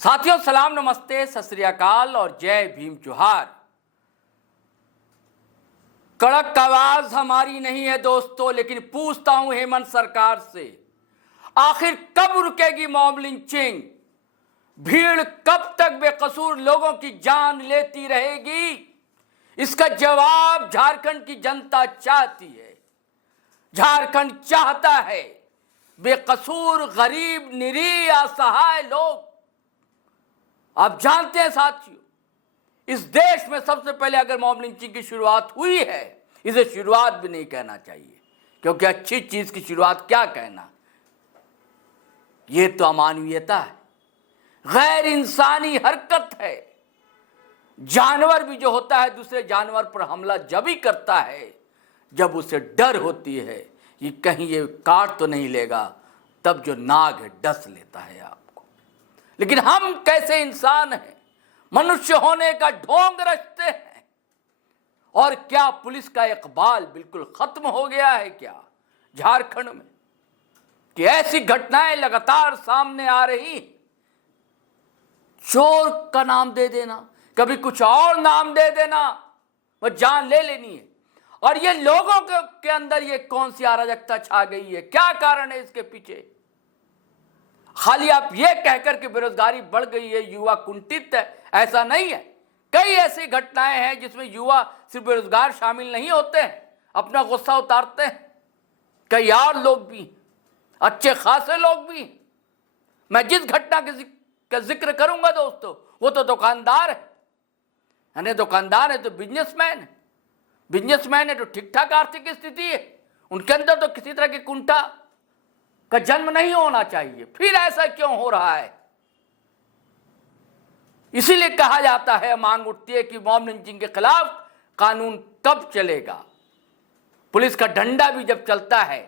साथियों सलाम नमस्ते सत श्री अकाल और जय भीम जोहार। कड़क आवाज हमारी नहीं है दोस्तों, लेकिन पूछता हूं हेमंत सरकार से, आखिर कब रुकेगी मॉब लिंचिंग? भीड़ कब तक बेकसूर लोगों की जान लेती रहेगी? इसका जवाब झारखंड की जनता चाहती है। झारखंड चाहता है बेकसूर गरीब निरीह असहाय लोग। आप जानते हैं साथियों, इस देश में सबसे पहले अगर मॉब लिंचिंग की शुरुआत हुई है, इसे शुरुआत भी नहीं कहना चाहिए, क्योंकि अच्छी चीज की शुरुआत क्या कहना, यह तो अमानवीयता है, गैर इंसानी हरकत है। जानवर भी जो होता है दूसरे जानवर पर हमला जब ही करता है जब उसे डर होती है कि कहीं ये काट तो नहीं लेगा, तब जो नाग है डस लेता है आपको। लेकिन हम कैसे इंसान हैं, मनुष्य होने का ढोंग रचते हैं। और क्या पुलिस का इकबाल बिल्कुल खत्म हो गया है क्या झारखंड में, कि ऐसी घटनाएं लगातार सामने आ रही? चोर का नाम दे देना, कभी कुछ और नाम दे देना, वो जान ले लेनी है। और ये लोगों के अंदर ये कौन सी अराजकता छा गई है? क्या कारण है इसके पीछे? खाली आप ये कहकर के बेरोजगारी बढ़ गई है, युवा कुंठित है, ऐसा नहीं है। कई ऐसी घटनाएं हैं जिसमें युवा सिर्फ बेरोजगार शामिल नहीं होते हैं, अपना गुस्सा उतारते हैं। कई और लोग भी, अच्छे खासे लोग भी। मैं जिस घटना का जिक्र करूंगा दोस्तों, वो तो दुकानदार है। यानी दुकानदार है तो बिजनेसमैन है, बिजनेसमैन है तो ठीक ठाक आर्थिक स्थिति है, उनके अंदर तो किसी तरह की कुंठा का जन्म नहीं होना चाहिए। फिर ऐसा क्यों हो रहा है? इसीलिए कहा जाता है, मांग उठती है कि मॉब लिंचिंग के खिलाफ कानून कब चलेगा। पुलिस का डंडा भी जब चलता है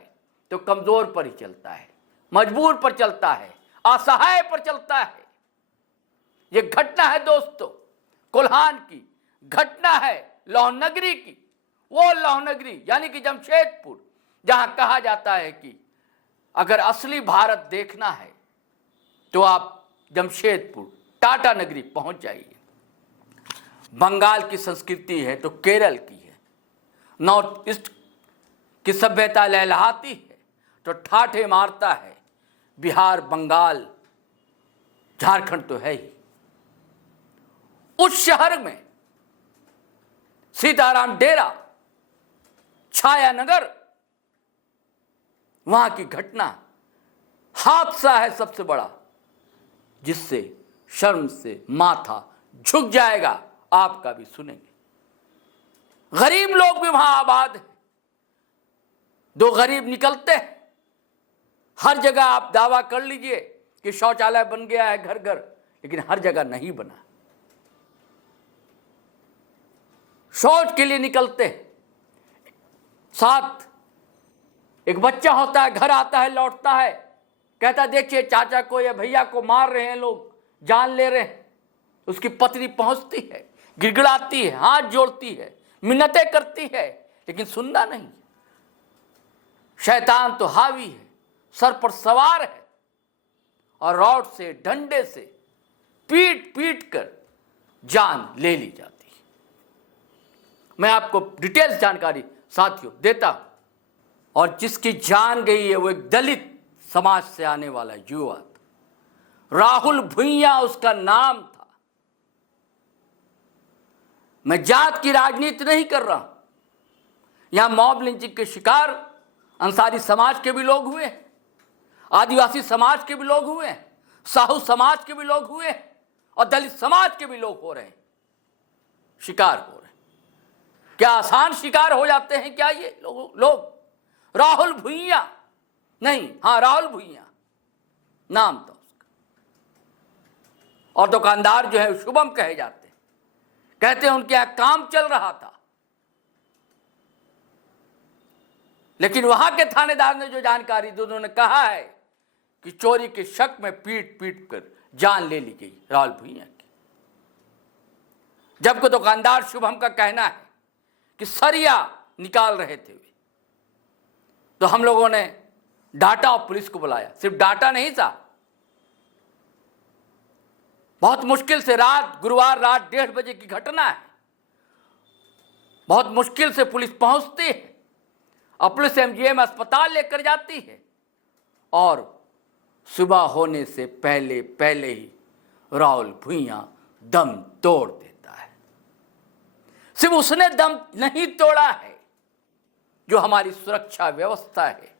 तो कमजोर पर ही चलता है, मजबूर पर चलता है, असहाय पर चलता है। यह घटना है दोस्तों कोल्हान की, घटना है लोहनगरी की। वो लोहनगरी यानी कि जमशेदपुर, जहां कहा जाता है कि अगर असली भारत देखना है तो आप जमशेदपुर टाटा नगरी पहुंच जाइए। बंगाल की संस्कृति है तो केरल की है, नॉर्थ ईस्ट की सभ्यता लहलहाती है तो ठाठे मारता है बिहार, बंगाल, झारखंड तो है ही। उस शहर में सीताराम डेरा, छाया नगर, वहां की घटना हादसा है सबसे बड़ा, जिससे शर्म से माथा झुक जाएगा। आपका भी सुनेंगे। गरीब लोग भी वहां आबाद हैं, दो गरीब निकलते हैं। हर जगह आप दावा कर लीजिए कि शौचालय बन गया है घर घर, लेकिन हर जगह नहीं बना। शौच के लिए निकलते हैं, साथ एक बच्चा होता है, घर आता है, लौटता है, कहता देखिए चाचा को या भैया को मार रहे हैं लोग, जान ले रहे हैं। उसकी पत्नी पहुंचती है, गिड़गिड़ाती है, हाथ जोड़ती है, मिन्नतें करती है, लेकिन सुनना नहीं। शैतान तो हावी है, सर पर सवार है और रॉड से, डंडे से पीट पीट कर जान ले ली जाती है। मैं आपको डिटेल्स जानकारी साथियों देता हूं। और जिसकी जान गई है वो एक दलित समाज से आने वाला युवा था, राहुल भुइयां उसका नाम था। मैं जात की राजनीति नहीं कर रहा हूं। यहां मॉब लिंचिंग के शिकार अंसारी समाज के भी लोग हुए, आदिवासी समाज के भी लोग हुए, साहू समाज के भी लोग हुए और दलित समाज के भी लोग हो रहे हैं, शिकार हो रहे हैं। क्या आसान शिकार हो जाते हैं क्या ये लोग? राहुल भुइयां नहीं, हां राहुल भुइयां नाम था उसका। और दुकानदार जो है शुभम कहे जाते हैं, कहते हैं उनके यहां काम चल रहा था, लेकिन वहां के थानेदार ने जो जानकारी दी, उन्होंने कहा है कि चोरी के शक में पीट पीट कर जान ले ली गई राहुल भुइयां की। जबकि दुकानदार शुभम का कहना है कि सरिया निकाल रहे थे वे। तो हम लोगों ने डाटा और पुलिस को बुलाया। सिर्फ डाटा नहीं था, बहुत मुश्किल से गुरुवार रात 1:30 बजे की घटना है। बहुत मुश्किल से पुलिस पहुंचती है और पुलिस एमजीएम अस्पताल लेकर जाती है और सुबह होने से पहले पहले ही राहुल भुइयां दम तोड़ देता है। सिर्फ उसने दम नहीं तोड़ा है, जो हमारी सुरक्षा व्यवस्था है,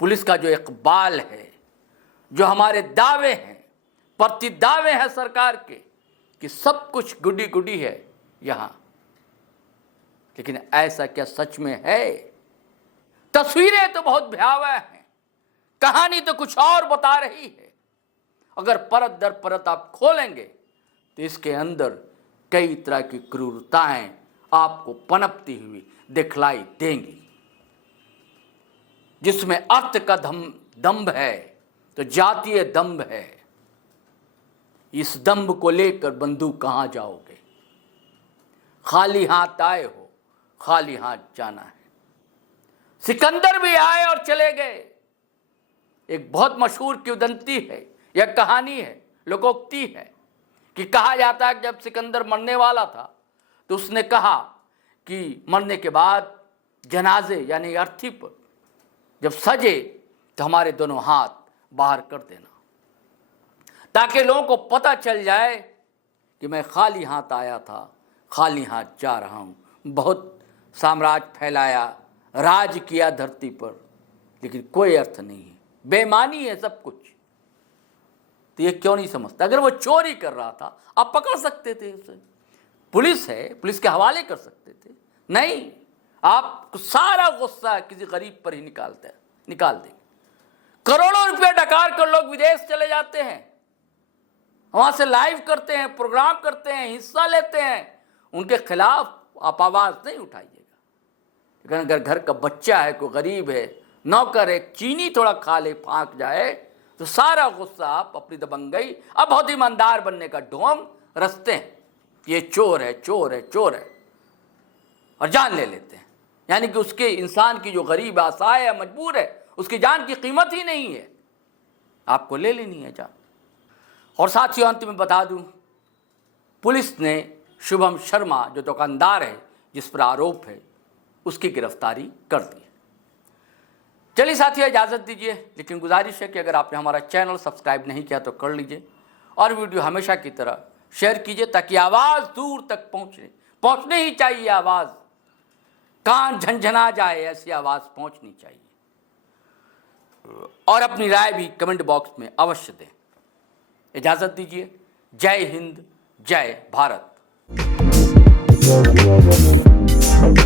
पुलिस का जो इकबाल है, जो हमारे दावे हैं, प्रति दावे हैं सरकार के कि सब कुछ गुडी गुडी है यहां, लेकिन ऐसा क्या सच में है? तस्वीरें तो बहुत भयावह हैं, कहानी तो कुछ और बता रही है। अगर परत दर परत आप खोलेंगे तो इसके अंदर कई तरह की क्रूरताएं आपको पनपती हुई दिखलाई देंगी। जिसमें अर्थ का दंभ है तो जातीय दंभ है। इस दंभ को लेकर बंदूक कहां जाओगे? खाली हाथ आए हो, खाली हाथ जाना है। सिकंदर भी आए और चले गए। एक बहुत मशहूर किंवदंती है, यह कहानी है, लोकोक्ति है कि कहा जाता है कि जब सिकंदर मरने वाला था तो उसने कहा कि मरने के बाद जनाजे यानी अर्थी पर जब सजे तो हमारे दोनों हाथ बाहर कर देना, ताकि लोगों को पता चल जाए कि मैं खाली हाथ आया था, खाली हाथ जा रहा हूँ। बहुत साम्राज्य फैलाया, राज किया धरती पर, लेकिन कोई अर्थ नहीं है, बेईमानी है सब कुछ। तो ये क्यों नहीं समझता? अगर वो चोरी कर रहा था आप पकड़ सकते थे उसे, पुलिस है, पुलिस के हवाले कर सकते थे। नहीं, आप सारा गुस्सा किसी गरीब पर ही निकाल देंगे। करोड़ों रुपया डकार कर लोग विदेश चले जाते हैं, वहां से लाइव करते हैं, प्रोग्राम करते हैं, हिस्सा लेते हैं, उनके खिलाफ आप आवाज नहीं उठाइएगा। लेकिन अगर घर का बच्चा है, कोई गरीब है, नौकर है, चीनी थोड़ा खा ले, फांक जाए, तो सारा गुस्सा आप अपनी दबंगई, अब बहुत ईमानदार बनने का ढोंग रचते हैं, ये चोर है, चोर है, चोर है, और जान ले लेते हैं। यानी कि उसके इंसान की जो गरीब असहाय है, मजबूर है, उसकी जान की कीमत ही नहीं है, आपको ले लेनी है जान। और साथियों, अंत में बता दूं, पुलिस ने शुभम शर्मा जो दुकानदार है जिस पर आरोप है, उसकी गिरफ्तारी कर दी है। चलिए साथियों, इजाज़त दीजिए, लेकिन गुजारिश है कि अगर आपने हमारा चैनल सब्सक्राइब नहीं किया तो कर लीजिए और वीडियो हमेशा की तरह शेयर कीजिए, ताकि आवाज़ दूर तक पहुँचने ही चाहिए। आवाज़ कान झंझना जाए, ऐसी आवाज़ पहुँचनी चाहिए। और अपनी राय भी कमेंट बॉक्स में अवश्य दें। इजाज़त दीजिए। जय हिंद, जय भारत।